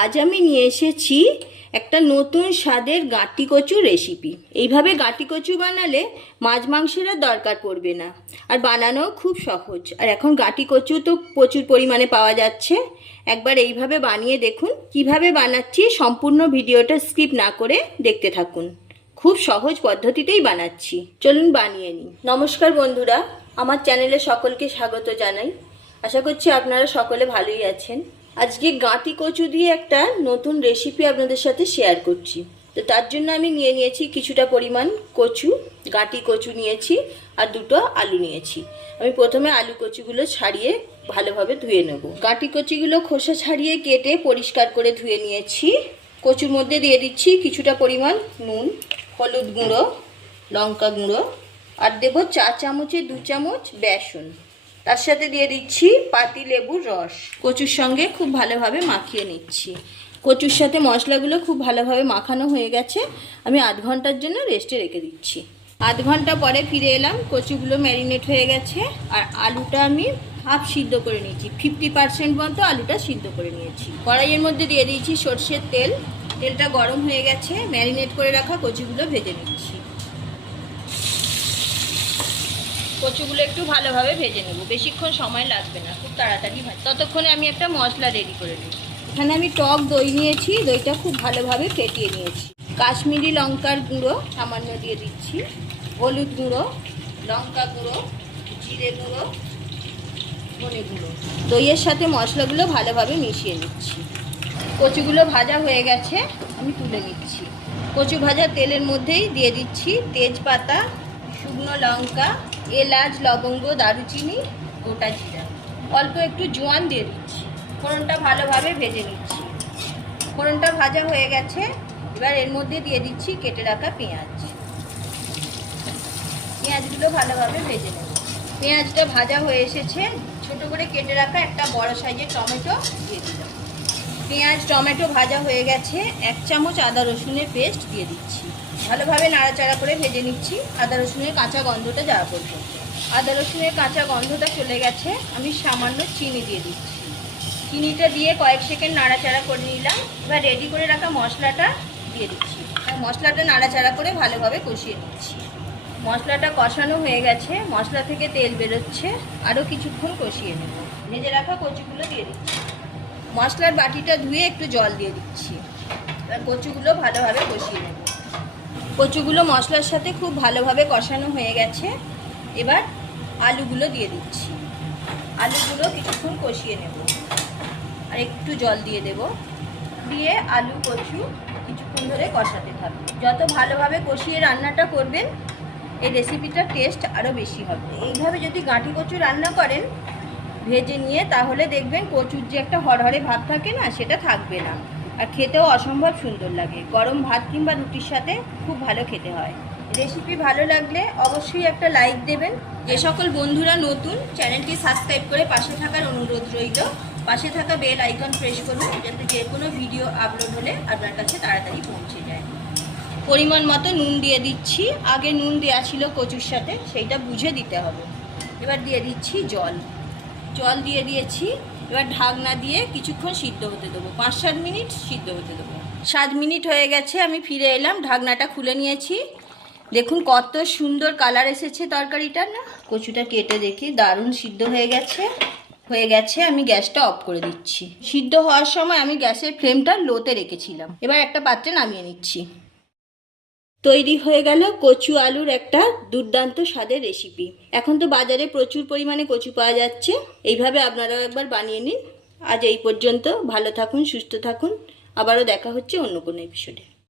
আজ আমি নিয়ে এসেছি একটা নতুন স্বাদের গাঁটি কচু রেসিপি। এইভাবে গাঁটি কচু বানালে মাছ মাংসের আর দরকার পড়বে না, আর বানানোও খুব সহজ। আর এখন গাঁটি কচু তো প্রচুর পরিমাণে পাওয়া যাচ্ছে। একবার এইভাবে বানিয়ে দেখুন। কিভাবে বানাচ্ছি সম্পূর্ণ ভিডিওটা স্কিপ না করে দেখতে থাকুন। খুব সহজ পদ্ধতিতেই বানাচ্ছি, চলুন বানিয়ে নিই। নমস্কার বন্ধুরা, আমার চ্যানেলে সকলকে স্বাগত জানাই। আশা করছি আপনারা সকলে ভালোই আছেন। আজকে গাঁটি কচু দিয়ে একটা নতুন রেসিপি আপনাদের সাথে শেয়ার করছি। তো তার জন্য আমি নিয়ে নিয়েছি কিছুটা পরিমাণ কচু, গাঁটি কচু নিয়েছি, আর দুটো আলু নিয়েছি। আমি প্রথমে আলু কচুগুলো ছাড়িয়ে ভালোভাবে ধুয়ে নেব। গাঁটি কচুগুলো খোসা ছাড়িয়ে কেটে পরিষ্কার করে ধুয়ে নিয়েছি। কচুর মধ্যে দিয়ে দিচ্ছি কিছুটা পরিমাণ নুন, হলুদ গুঁড়ো, লঙ্কা গুঁড়ো, আর দেবো 4 চামচে 2 চামচ বেসন। তার সাথে দিয়ে দিচ্ছি পাতি লেবুর রস। কচুর সঙ্গে খুব ভালোভাবে মাখিয়ে নিচ্ছি। কচুর সাথে মশলাগুলো খুব ভালোভাবে মাখানো হয়ে গেছে। আমি আধ ঘন্টার জন্য রেস্টে রেখে দিচ্ছি। আধ ঘন্টা পরে ফিরে এলাম। কচুগুলো ম্যারিনেট হয়ে গেছে, আর আলুটা আমি হাফ সিদ্ধ করে নিয়েছি। 50% মতো আলুটা সিদ্ধ করে নিয়েছি। কড়াইয়ের মধ্যে দিয়ে দিয়েছি সর্ষের তেল। তেলটা গরম হয়ে গেছে। ম্যারিনেট করে রাখা কচুগুলো ভেজে নিচ্ছি। কচুগুলো একটু ভালোভাবে ভেজে নেব, বেশিক্ষণ সময় লাগবে না, খুব তাড়াতাড়ি ভাজ। ততক্ষণে আমি একটা মশলা রেডি করে নিই। এখানে আমি টক দই নিয়েছি, দইটা খুব ভালোভাবে ফেটিয়ে নিয়েছি। কাশ্মীরি লঙ্কার গুঁড়ো সামান্য দিয়ে দিচ্ছি, হলুদ গুঁড়ো, লঙ্কা গুঁড়ো, জিরে গুঁড়ো, ধনে গুঁড়ো। দইয়ের সাথে মশলাগুলো ভালোভাবে মিশিয়ে নিচ্ছি। কচুগুলো ভাজা হয়ে গেছে, আমি তুলে নিচ্ছি। কচু ভাজা তেলের মধ্যেই দিয়ে দিচ্ছি তেজপাতা, শুকনো লঙ্কা, এলাচ, লবঙ্গ, দারুচিনি, গোটা জিরা, অল্প একটু জোয়ান দিয়ে দিচ্ছি। ফোড়নটা ভালোভাবে ভেজে নিচ্ছি। ফোড়নটা ভাজা হয়ে গেছে, এবার এর মধ্যে দিয়ে দিচ্ছি কেটে রাখা পেঁয়াজ। পেঁয়াজগুলো ভালোভাবে ভেজে নেব। পেঁয়াজটা ভাজা হয়ে এসেছে, ছোট করে কেটে রাখা একটা বড় সাইজের টমেটো দিয়ে দিলাম। পেঁয়াজ টমেটো ভাজা হয়ে গেছে, 1 চামচ আদা রসুনের পেস্ট দিয়ে দিচ্ছি। ভালোভাবে নাড়াচাড়া করে ভেজে নিচ্ছি আদা রসুনের কাঁচা গন্ধটা যাওয়া পর্যন্ত। আদা রসুনের কাঁচা গন্ধটা চলে গেছে, আমি সামান্য চিনি দিয়ে দিচ্ছি। চিনিটা দিয়ে কয়েক সেকেন্ড নাড়াচাড়া করে নিলাম। এবার রেডি করে রাখা মশলাটা দিয়ে দিচ্ছি। আর মশলাটা নাড়াচাড়া করে ভালোভাবে কষিয়ে নিচ্ছি। মশলাটা কষানো হয়ে গেছে, মশলা থেকে তেল বেরোচ্ছে। আরও কিছুক্ষণ কষিয়ে নেব। ভেজে রাখা কচুগুলো দিয়ে দিচ্ছি। মশলার বাটিটা ধুয়ে একটু জল দিয়ে দিচ্ছি। এবার কচুগুলো ভালোভাবে কষিয়ে নেব। কচুগুলো মশলার সাথে খুব ভালোভাবে কষানো হয়ে গেছে। এবার আলুগুলো দিয়ে দিচ্ছি। আলুগুলো কিছুক্ষণ কষিয়ে নেব, আর একটু জল দিয়ে দেব। দিয়ে আলু কচু কিছুক্ষণ ধরে কষাতে থাকবে। যত ভালোভাবে কষিয়ে রান্নাটা করবেন, এই রেসিপিটার টেস্ট আরও বেশি হবে। এইভাবে যদি গাঁটি কচু রান্না করেন ভেজে নিয়ে, তাহলে দেখবেন কচুর যে একটা হরহরে ভাব থাকে না, সেটা থাকবে না। আর খেতেও অসম্ভব সুন্দর লাগে। গরম ভাত কিংবা রুটির সাথে খুব ভালো খেতে হয়। রেসিপি ভালো লাগলে অবশ্যই একটা লাইক দেবেন। যে সকল বন্ধুরা নতুন, চ্যানেলটি সাবস্ক্রাইব করে পাশে থাকার অনুরোধ রইল। পাশে থাকা বেল আইকন প্রেস করুন, যাতে যে কোনো ভিডিও আপলোড হলে আপনার কাছে তাড়াতাড়ি পৌঁছে যায়। পরিমাণ মতো নুন দিয়ে দিচ্ছি। আগে নুন দেওয়া ছিল কচুর সাথে, সেইটা বুঝে দিতে হবে। এবার দিয়ে দিচ্ছি জল। জল দিয়ে দিয়েছি। এবার ঢাকনা দিয়ে কিছুক্ষণ সিদ্ধ হতে দেবো। 5-7 মিনিট সিদ্ধ হতে দেবো। 7 মিনিট হয়ে গেছে, আমি ফিরে এলাম। ঢাকনাটা খুলে নিয়েছি। দেখুন কত সুন্দর কালার এসেছে তরকারিটার না। কচুটা কেটে দেখি, দারুণ সিদ্ধ হয়ে গেছে। আমি গ্যাসটা অফ করে দিচ্ছি। সিদ্ধ হওয়ার সময় আমি গ্যাসের ফ্লেমটা লোতে রেখেছিলাম। এবার একটা পাত্রে নামিয়ে নিচ্ছি। তৈরি হয়ে গেল কচু আলুর একটা দুর্দান্ত স্বাদের রেসিপি। এখন তো বাজারে প্রচুর পরিমাণে কচু পাওয়া যাচ্ছে। এইভাবে আপনারাও একবার বানিয়ে নিন। আজ এই পর্যন্ত। ভালো থাকুন, সুস্থ থাকুন। আবারও দেখা হচ্ছে অন্য কোনো এপিসোডে।